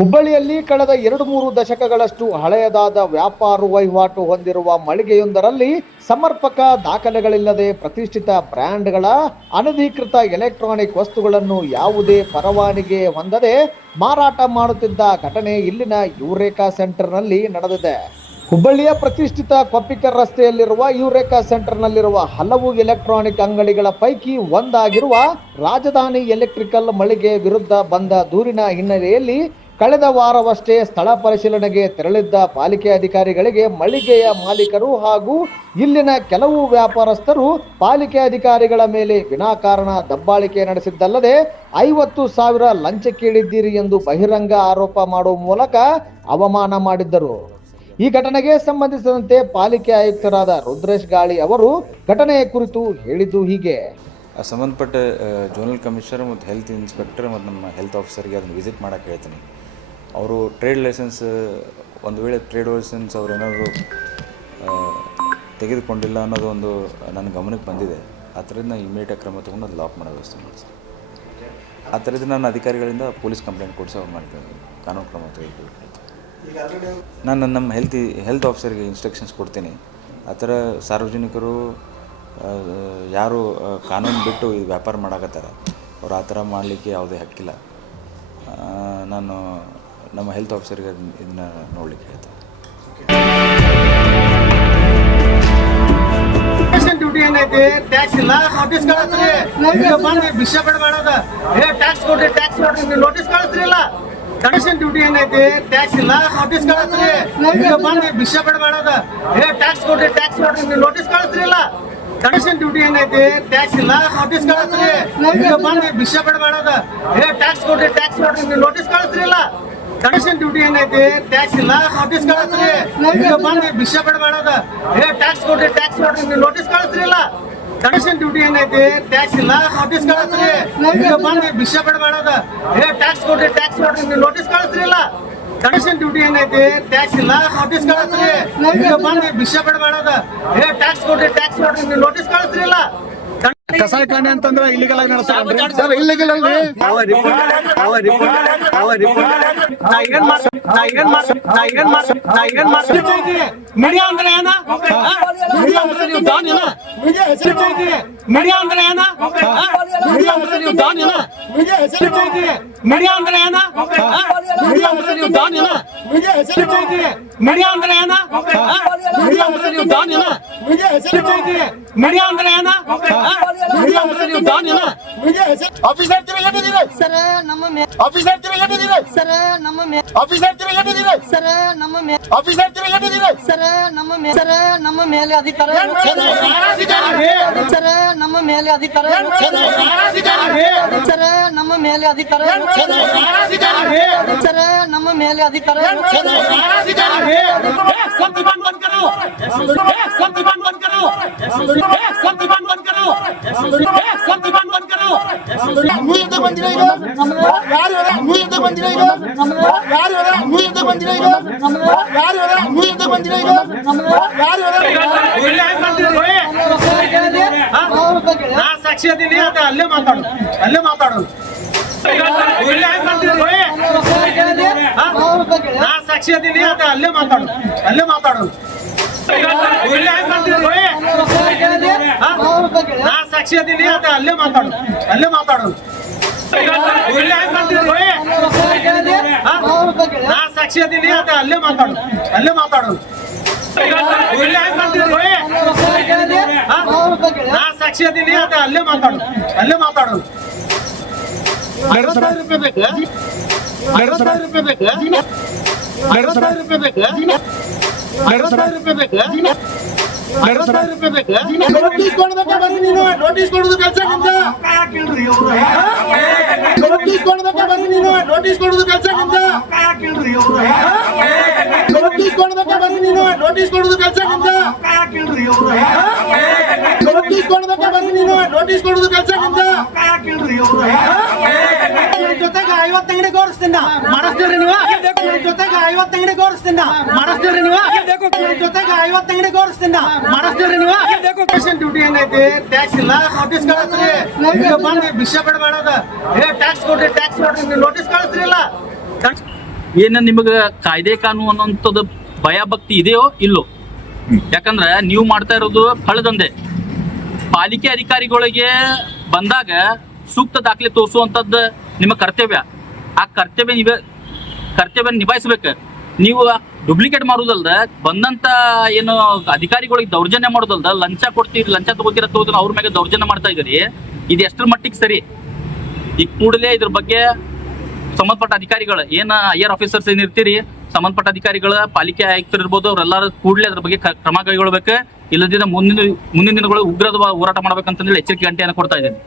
ಹುಬ್ಬಳ್ಳಿಯಲ್ಲಿ ಕಳೆದ 2-3 ದಶಕಗಳಷ್ಟು ಹಳೆಯದಾದ ವ್ಯಾಪಾರ ವಹಿವಾಟು ಹೊಂದಿರುವ ಮಳಿಗೆಯೊಂದರಲ್ಲಿ ಸಮರ್ಪಕ ದಾಖಲೆಗಳಿಲ್ಲದೆ ಪ್ರತಿಷ್ಠಿತ ಬ್ರ್ಯಾಂಡ್ಗಳ ಅನಧಿಕೃತ ಎಲೆಕ್ಟ್ರಾನಿಕ್ ವಸ್ತುಗಳನ್ನು ಯಾವುದೇ ಪರವಾನಗಿ ಹೊಂದದೆ ಮಾರಾಟ ಮಾಡುತ್ತಿದ್ದ ಘಟನೆ ಇಲ್ಲಿನ ಯುರೇಕಾ ಸೆಂಟರ್ನಲ್ಲಿ ನಡೆದಿದೆ. ಹುಬ್ಬಳ್ಳಿಯ ಪ್ರತಿಷ್ಠಿತ ಕೊಪ್ಪಿಕರ್ ರಸ್ತೆಯಲ್ಲಿರುವ ಯುರೇಕಾ ಸೆಂಟರ್ನಲ್ಲಿರುವ ಹಲವು ಎಲೆಕ್ಟ್ರಾನಿಕ್ ಅಂಗಡಿಗಳ ಪೈಕಿ ಒಂದಾಗಿರುವ ರಾಜಧಾನಿ ಎಲೆಕ್ಟ್ರಿಕಲ್ ಮಳಿಗೆ ವಿರುದ್ಧ ಬಂದ ದೂರಿನ ಹಿನ್ನೆಲೆಯಲ್ಲಿ ಕಳೆದ ವಾರವಷ್ಟೇ ಸ್ಥಳ ಪರಿಶೀಲನೆಗೆ ತೆರಳಿದ್ದ ಪಾಲಿಕೆ ಅಧಿಕಾರಿಗಳಿಗೆ ಮಳಿಗೆಯ ಮಾಲೀಕರು ಹಾಗೂ ಇಲ್ಲಿನ ಕೆಲವು ವ್ಯಾಪಾರಸ್ಥರು ಪಾಲಿಕೆ ಅಧಿಕಾರಿಗಳ ಮೇಲೆ ವಿನಾಕಾರಣ ದಬ್ಬಾಳಿಕೆ ನಡೆಸಿದ್ದಲ್ಲದೆ 50,000 ಲಂಚ ಕೇಳಿದ್ದೀರಿ ಎಂದು ಬಹಿರಂಗ ಆರೋಪ ಮಾಡುವ ಮೂಲಕ ಅವಮಾನ ಮಾಡಿದ್ದರು. ಈ ಘಟನೆಗೆ ಸಂಬಂಧಿಸಿದಂತೆ ಪಾಲಿಕೆ ಆಯುಕ್ತರಾದ ರುದ್ರೇಶ್ ಗಾಳಿ ಅವರು ಘಟನೆಯ ಕುರಿತು ಹೇಳಿದ್ದು ಹೀಗೆ. ಸಂಬಂಧಪಟ್ಟ ಜೋನಲ್ ಕಮಿಷನರ್ ಮತ್ತು ಹೆಲ್ತ್ ಇನ್ಸ್ಪೆಕ್ಟರ್ ಮತ್ತು ನಮ್ಮ ಹೆಲ್ತ್ ಆಫೀಸರ್ಗೆ ಅದನ್ನು ವಿಸಿಟ್ ಮಾಡೋಕ್ಕೆ ಹೇಳ್ತೀನಿ. ಅವರು ಟ್ರೇಡ್ ಲೈಸೆನ್ಸ್ ಒಂದು ವೇಳೆ ಟ್ರೇಡ್ ಲೈಸೆನ್ಸ್ ಅವ್ರು ಏನಾದರೂ ತೆಗೆದುಕೊಂಡಿಲ್ಲ ಅನ್ನೋದು ಒಂದು ನನ್ನ ಗಮನಕ್ಕೆ ಬಂದಿದೆ. ಆ ಥರದಿಂದ ಇಮಿಡಿಯೇಟಾಗಿ ಕ್ರಮ ತೊಗೊಂಡು ಅದು ಲಾಕ್ ಮಾಡೋ ವ್ಯವಸ್ಥೆ ಮಾಡಿಸ್ತೀನಿ. ಆ ಥರದ್ದು ನಾನು ಅಧಿಕಾರಿಗಳಿಂದ ಪೊಲೀಸ್ ಕಂಪ್ಲೇಂಟ್ ಕೊಡಿಸಿ ಅವ್ರು ಮಾಡ್ತೀನಿ, ಕಾನೂನು ಕ್ರಮ ತೆಗೆದುಕೊಳ್ತೀನಿ. ನಾನು ನಮ್ಮ ಹೆಲ್ತ್ ಆಫೀಸರ್ಗೆ ಇನ್ಸ್ಟ್ರಕ್ಷನ್ಸ್ ಕೊಡ್ತೀನಿ. ಆ ಥರ ಸಾರ್ವಜನಿಕರು ಯಾರು ಕಾನೂನು ಬಿಟ್ಟು ಈ ವ್ಯಾಪಾರ ಮಾಡಕತ್ತಾರ ಅವ್ರು ಆ ಥರ ಮಾಡಲಿಕ್ಕೆ ಯಾವುದೇ ಹಕ್ಕಿಲ್ಲ. ನಾನು ನಮ್ಮ ಹೆಲ್ತ್ ಆಫೀಸರ್ಗೆ ಇದನ್ನು ನೋಡ್ಲಿಕ್ಕೆ ಹೇಳ್ತೇನೆ. ಡ್ಯೂಟಿ ಏನೈತಿ, ಟ್ಯಾಕ್ಸ್ ಇಲ್ಲ, ನೋಟಿಸ್ ಕಳಿಸ್ರಿ. ಬಂದು ವಿಷಯ ಬಿಡಬೇಡದ, ಟ್ಯಾಕ್ಸ್ ಕೊಡ್ರಿ, ಟ್ಯಾಕ್ಸ್ ಕೊಡ್ರಿ, ನೀವು ನೋಟಿಸ್ ಕಳಿಸ್ರಿಲ್ಲ. ಕಮಿಷನ್ ಡ್ಯೂಟಿ ಏನೈತಿ, ಟ್ಯಾಕ್ಸ್ ಇಲ್ಲ, ನೋಟಿಸ್ ಕಳಿಸ್ರಿ. ಬಂದು ವಿಷಯ ಬಿಡಬೇಡದ, ಟ್ಯಾಕ್ಸ್ ಕೊಡ್ರಿ, ಟ್ಯಾಕ್ಸ್ ಕೊಡ್ರಿ, ನೀವು ನೋಟಿಸ್ ಕಳಿಸ್ರಿಲ್ಲ. ಕಮಿಷನ್ ಡ್ಯೂಟಿ ಏನೈತಿ, ಟ್ಯಾಕ್ಸ್ ಇಲ್ಲ, ನೋಟಿಸ್ ಕಳಿಸ್ರಿ. ಬಂದು ವಿಷಯ ಬಿಡಬೇಡದ, ಟ್ಯಾಕ್ಸ್ ಕೊಡ್ರಿ, ಟ್ಯಾಕ್ಸ್ ಕೊಡ್ರಿ, ನೀವು ನೋಟಿಸ್ ಕಳಿಸ್ರಿಲ್ಲ. ಕಮಿಷನ್ ಡ್ಯೂಟಿ ಏನೈತಿ, ಟ್ಯಾಕ್ಸ್ ಇಲ್ಲ, ನೋಟಿಸ್ ಕಳಿಸ್ರಿ. ಬಂದು ವಿಷಯ ಬಿಡಬೇಡದ, ಟ್ಯಾಕ್ಸ್ ಕೊಡ್ರಿ, ಟ್ಯಾಕ್ಸ್ ಕೊಡ್ರಿ, ನೀವು ನೋಟಿಸ್ ಕಳಿಸ್ರಿಲ್ಲ. ಕಮಿಷನ್ ಡ್ಯೂಟಿ ಏನೈತಿ, ಟ್ಯಾಕ್ಸ್ ಇಲ್ಲ, ನೋಟಿಸ್ ಕಳಿಸ್ರಿ. ಬಂದು ವಿಷಯ ಬಿಡಬೇಡದ, ಟ್ಯಾಕ್ಸ್ ಕೊಡ್ರಿ, ಟ್ಯಾಕ್ಸ್ ಕೊಡ್ರಿ, ನೀವು ನೋಟಿಸ್ ಕಳಿಸ್ರಿಲ್ಲ. ಕಮಿಷನ್ ಡ್ಯೂಟಿ ಏನೈತಿ, ಟ್ಯಾಕ್ಸ್ ಇಲ್ಲ, ನೋಟಿಸ್ ಕಳಿಸ್ರಿ. ಬಂದು ವಿಷಯ ಬಿಡಬೇಡದ, ಟ್ಯಾಕ್ಸ್ ಕೊಡ್ರಿ, ಟ್ಯಾಕ್ಸ್ ಕೊಡ್ರಿ, ನೀವು ನೋಟಿಸ್ ಕಳಿಸ್ರಿಲ್ಲ. ಕಸಾಯಿಖಾನೆ ಅಂತಂದ್ರೆ ಇಲ್ಲಿಗಲ್ ಆಗಿ ನಡೆಸ್ತಾರೆ. ಮೀಡಿಯಾ ಅಂದ್ರೆ ಏನ? ಮೀಡಿಯಾ ಅಂದ್ರೆ ನೀವು ಡಾನ್ ಏನ? ಮೀಡಿಯಾ ಹೆಸರಿಟ್ಟೈತಿ. ಮೀಡಿಯಾ ಅಂದ್ರೆ ಏನ? ಮೀಡಿಯಾ ಅಂದ್ರೆ ನೀವು ಡಾನ್ ಏನ? ಮೀಡಿಯಾ ಹೆಸರಿಟ್ಟೈತಿ. ಮೀಡಿಯಾ ಅಂದ್ರೆ ಏನ? ಮೀಡಿಯಾ ಅಂದ್ರೆ ನೀವು ಡಾನ್ ಏನ? ಮೀಡಿಯಾ ಹೆಸರಿಟ್ಟೈತಿ. ಮೀಡಿಯಾ ಅಂದ್ರೆ ಏನ? ಮೀಡಿಯಾ ಅಂದ್ರೆ ನೀವು ಡಾನ್ ಏನ? ಮೀಡಿಯಾ ಹೆಸರಿಟ್ಟೈತಿ. ಮೀಡಿಯಾ ಅಂದ್ರೆ ಏನ? ಮೀಡಿಯಾ ಅಂದ್ರೆ ನೀವು ಡಾನ್ ಏನ? ಮೀಡಿಯಾ ಹೆಸರು ಆಫೀಸರ್ ತಿರುಗಿದ್ದೀರಿ ಸರ್, ನಮ್ಮ ಆಫೀಸರ್ ತಿರುಗಿದ್ದೀರಿ ಸರ್, ನಮ್ಮ ಆಫೀಸರ್ ತಿರುಗಿದ್ದೀರಿ ಸರ್, ನಮ್ಮ ಆಫೀಸರ್ ತಿರುಗಿದ್ದೀರಿ ಸರ್, ನಮ್ಮ ಮೇಲೆ ಅಧಿಕಾರ ಸರ್, ನಮ್ಮ ಮೇಲೆ ಅಧಿಕಾರ ಸರ್, ನಮ್ಮ ಮೇಲೆ ಅಧಿಕಾರ ಸರ್, ನಮ್ಮ ಮೇಲೆ ಅಧಿಕಾರ सब दुकान बंद करो, सब दुकान बंद करो, सब दुकान बंद करो, सब दुकान बंद करो. मुझे ಬಂದಿರ ಈಗ ಯಾರು ಯಾರು ಮುಗಿಯಂತ ಬಂದಿರ ಈಗ ಯಾರು ಯಾರು ಮುಗಿಯಂತ ಬಂದಿರ ಈಗ ಯಾರು ಯಾರು ಮುಗಿಯಂತ ಬಂದಿರ ಈಗ ಯಾರು ಯಾರು ಇಲ್ಲ ಬಂದಿರೋಯ್ ನಾ ಸಾಕ್ಷಿ ಅದೀನಿ ಅಂತ ಅಲ್ಲೇ ಮಾತಾಡು ಇಲ್ಲ ಬಂದಿರೋಯ್ ನಾ ಸಾಕ್ಷಿ ಅದೀನಿ ಅಂತ ಅಲ್ಲೇ ಮಾತಾಡು ಇಲ್ಲ ಬಂದಿರೋಯ್ ನಾ ಸಾಕ್ಷಿ ಅದೀನಿ ಅಂತ ಅಲ್ಲೇ ಮಾತಾಡು ಇಲ್ಲ ಬಂದಿರೋಯ್ ನಾ ಸಾಕ್ಷಿ ಅದೀನಿ ಅಂತ ಅಲ್ಲೇ ಮಾತಾಡು ಇಲ್ಲ ಬಂದಿರೋಯ್ ನಾ ಸಾಕ್ಷಿ ಅದೀನಿ ಅಂತ ಅಲ್ಲೇ ಮಾತಾಡು ₹40,000 ಬೇಕು, ₹40,000 ಬೇಕು, ₹40,000 ಬೇಕು, ₹40,000 ಬೇಕು, ₹40,000 ಬೇಕು. ನೋಟಿಸ್ ಕೊಡ್ಬೇಕಾ ಬರ್ರಿ, ನೀನು ನೋಟಿಸ್ ಕೊಡುದು ಕೆಲಸ ನಿಂದ. ನೋಟಿಸ್ ಕೊಡ್ಬೇಕಾ ಬರ್ರಿ, ನೀನು ನೋಟಿಸ್ ಕೊಡುದು ಕೆಲಸ ನಿಂದ. ನೋಟಿಸ್ ಕೊಡ್ಬೇಕಾ ಬರ್ರಿ, ನೀನು ನೋಟಿಸ್ ಕೊಡುದು ಕೆಲಸ ನಿಂದ. ನೋಟಿಸ್ ಕೊಡ್ಬೇಕಾ ಬರ್ರಿ, ನೀನು ನೋಟಿಸ್ ಕೊಡುದು ಕೆಲಸ ನಿಂದ. ಜೊತೆಗೆ 50 ಅಂಗಡಿ ಗೋರಿಸ್ತೀನ ಮಾಡಿಸ್ತೀರಿ ನೀವು. ಜೊತೆಗೆ 50 ಅಂಗಡಿ ಗೋರಿಸ್ತೀನ ಮಾಡಿಸ್ತೀರಿ ನೀವು. ಜೊತೆಗೆ 50 ಅಂಗಡಿ ಗೋರಿಸ್ತೀನ ಮಾಡಿಸ್ತೀರಿ ನೀವು. ಕಮಿಷನ್ ಡ್ಯೂಟಿ ಏನೈತಿ, ಟ್ಯಾಕ್ಸ್ ಇಲ್ಲ, ನೋಟಿಸ್ ಕಳಿಸ್ರಿ. ಬಂದು ವಿಷಯ ಬಿಡಬೇಡದ, ಟ್ಯಾಕ್ಸ್ ಕೊಡ್ರಿ, ಟ್ಯಾಕ್ಸ್ ಕೊಡ್ರಿ, ನೀವು ನೋಟಿಸ್ ಕಳಿಸ್ರಿಲ್ಲ. ಏನು ನಿಮಗೆ ಕಾಯ್ದೆ ಕಾನೂನು ಅನ್ನೋಂಥದ್ದು ಭಯ ಭಕ್ತಿ ಇದೆಯೋ ಇಲ್ಲೋ? ಯಾಕಂದ್ರೆ ನೀವು ಮಾಡ್ತಾ ಇರೋದು ಕಳ್ಳದಂದೆ. ಪಾಲಿಕೆ ಅಧಿಕಾರಿಗಳಿಗೆ ಬಂದಾಗ ಸೂಕ್ತ ದಾಖಲೆ ತೋರಿಸುವಂಥದ್ದು ನಿಮ್ಮ ಕರ್ತವ್ಯ. ಆ ಕರ್ತವ್ಯ ನಿಭಾಯಿಸ್ಬೇಕು. ನೀವು ಡುಪ್ಲಿಕೇಟ್ ಮಾಡೋದಲ್ದ, ಬಂದಂತ ಏನು ಅಧಿಕಾರಿಗಳಿಗೆ ದೌರ್ಜನ್ಯ ಮಾಡೋದಲ್ದ, ಲಂಚ ಕೊಡ್ತೀರಿ, ಲಂಚ ತಗೋತೀರ ಅವ್ರ ಮೇಲೆ ದೌರ್ಜನ್ಯ ಮಾಡ್ತಾ ಇದ್ದೀರಿ. ಇದು ಎಷ್ಟರ ಮಟ್ಟಿಗೆ ಸರಿ? ಈ ಕೂಡಲೇ ಇದ್ರ ಬಗ್ಗೆ ಸಂಬಂಧಪಟ್ಟ ಅಧಿಕಾರಿಗಳು ಏನ ಐಆರ್ ಆಫೀಸರ್ಸ್ ಏನಿರ್ತೀರಿ, ಸಂಬಂಧಪಟ್ಟ ಅಧಿಕಾರಿಗಳ ಪಾಲಿಕೆ ಆಯುಕ್ತರು ಇರ್ಬೋದು, ಅವರೆಲ್ಲರೂ ಕೂಡಲೇ ಅದ್ರ ಬಗ್ಗೆ ಕ್ರಮ ಕೈಗೊಳ್ಬೇಕು. ಇಲ್ಲದಿದ್ದರೆ ಮುಂದಿನ ದಿನಗಳು ಉಗ್ರದ ಹೋರಾಟ ಮಾಡ್ಬೇಕಂತಂದೇಳಿ ಎಚ್ಚರಿಕೆ ಗಂಟೆಯನ್ನು ಕೊಡ್ತಾ ಇದ್ದೇನೆ.